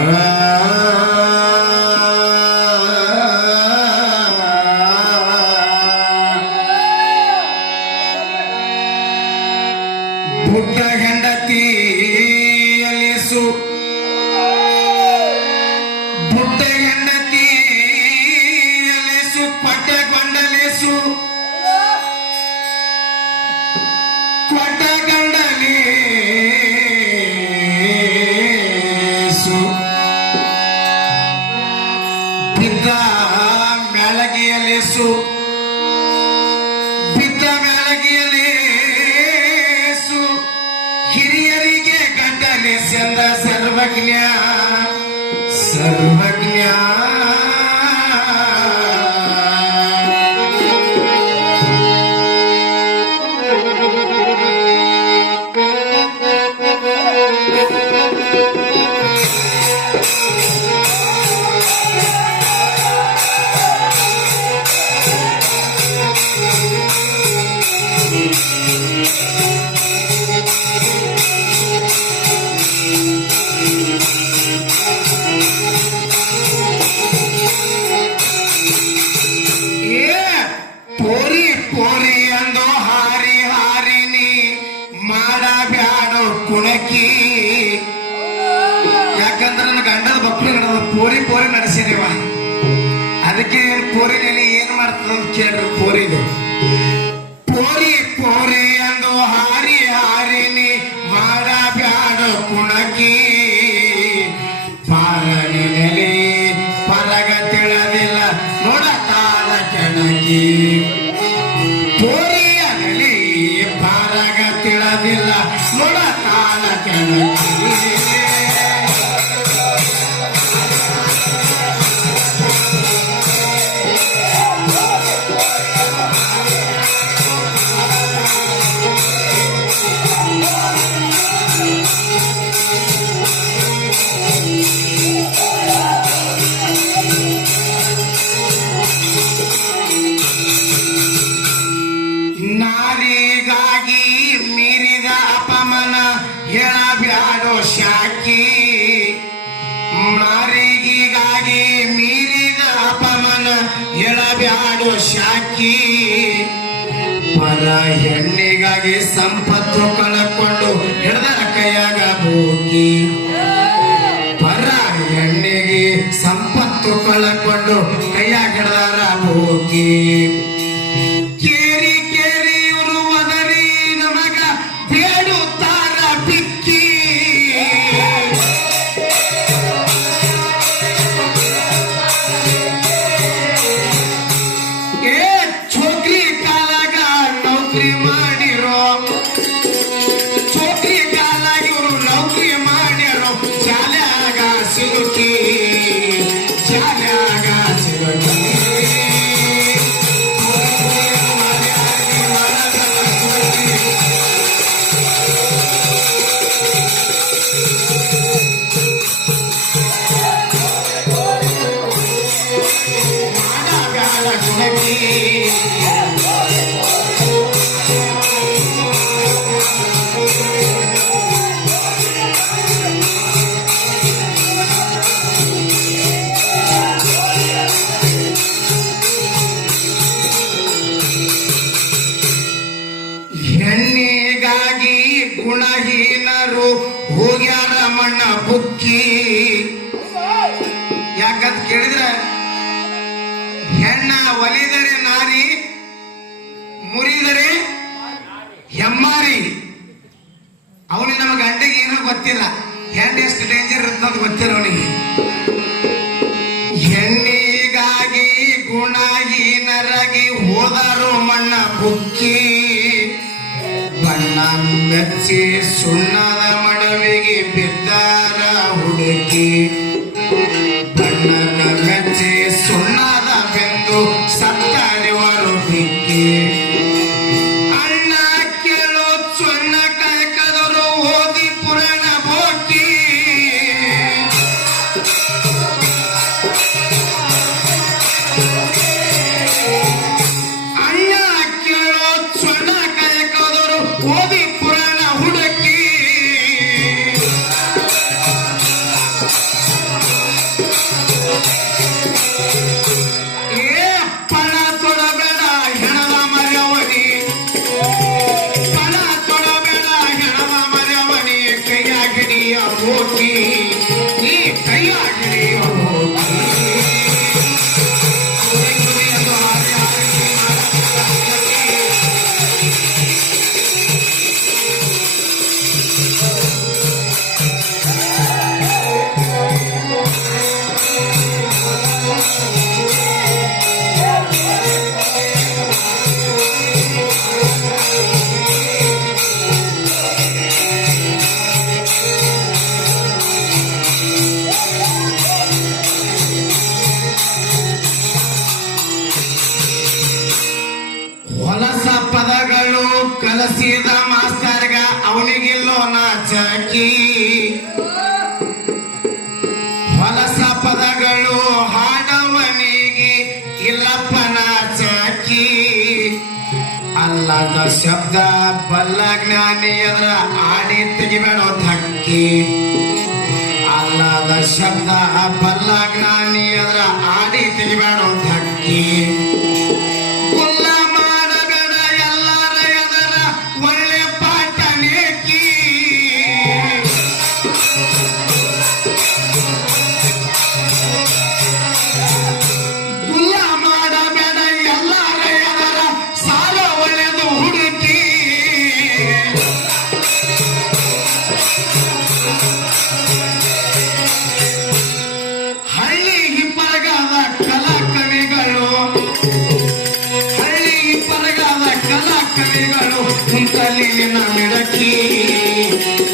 Amen. ಮೆಳಗಿಯಲೇಸು ಬಿದ್ದ ಮೆಳಗಿಯಲೇಸು ಹಿರಿಯರಿಗೆ ಗಂಡಲೇಸೆಂದ ಸಂದ ಸರ್ವಜ್ಞ ಏ ನಡೆಸಿದೇವ ಅದಕ್ಕೆ ಪೋರಿನಲ್ಲಿ ಏನ್ ಮಾಡ್ತದ ಅಂತ ಕೇಳ್ರಿ, ಪೋರಿದು. ಪೋರಿ ಪೋರಿ ಅಂದು ಹಾರಿ, ಹಾರಿನಿ, ಮಾಡ ಬ್ಯಾಡ ಕುಣಕಿ. ಪಾರಣಿನಲ್ಲಿ ಹೇಳಬ್ಯಾಡೋ ಶಾಕಿ, ಮಾರಿಗಿಗಾಗಿ ಮೀರಿದ ಅಪಮನ ಹೇಳಬ್ಯಾಡೋ ಶಾಕಿ ಪರ ಹೆಣ್ಣಿಗಾಗಿ ಸಂಪತ್ತು ಕಳಕೊಂಡು ಹಿಡ್ದ ಕೈಯಾಗ ಹೋಗಿ ಪರ ಹೆಣ್ಣಿಗೆ ಸಂಪತ್ತು ಕಳಕೊಂಡು ಕೈಯಾಗ ಹಿಡ್ದಾರ ಬೋಗಿ mind. ಒಲಿದರೆ ನಾರಿ, ಮುರಿದರೆ ಹೆಮ್ಮಾರಿ. ಅವನಿಗೆ ನಮ್ಮ ಗಂಡಿಗೆ ಏನೋ ಗೊತ್ತಿಲ್ಲ. ಹೆಣ್ಣು ಎಷ್ಟು ಡೇಂಜರ್ ಇರ್ತದ ಗೊತ್ತಿಲ್ಲ ಅವನಿಗೆ. ಹೆಣ್ಣಿಗಾಗಿ ಗುಣಾಗಿ ನರಾಗಿ ಹೋದರು ಮಣ್ಣ ಬುಕ್ಕಿ ಬಣ್ಣ ಮೆಚ್ಚಿ ಸುಣ್ಣದ ಮಡವಿಗೆ ಬಿದ್ದಾರ ಹುಡುಕಿ. ಅಲ್ಲದ ಶಬ್ದ ಬಲ್ಲ ಜ್ಞಾನಿಯರ ಆಡಿ ತೆಗಿಬೇಡೋ ಧಕ್ಕಿ. ಅಲ್ಲದ ಶಬ್ದ ಬಲ್ಲ ಜ್ಞಾನಿಯರ ಆಡಿ ತೆಗಿಬೇಡೋ ಧಕ್ಕಿ. चली न रखी।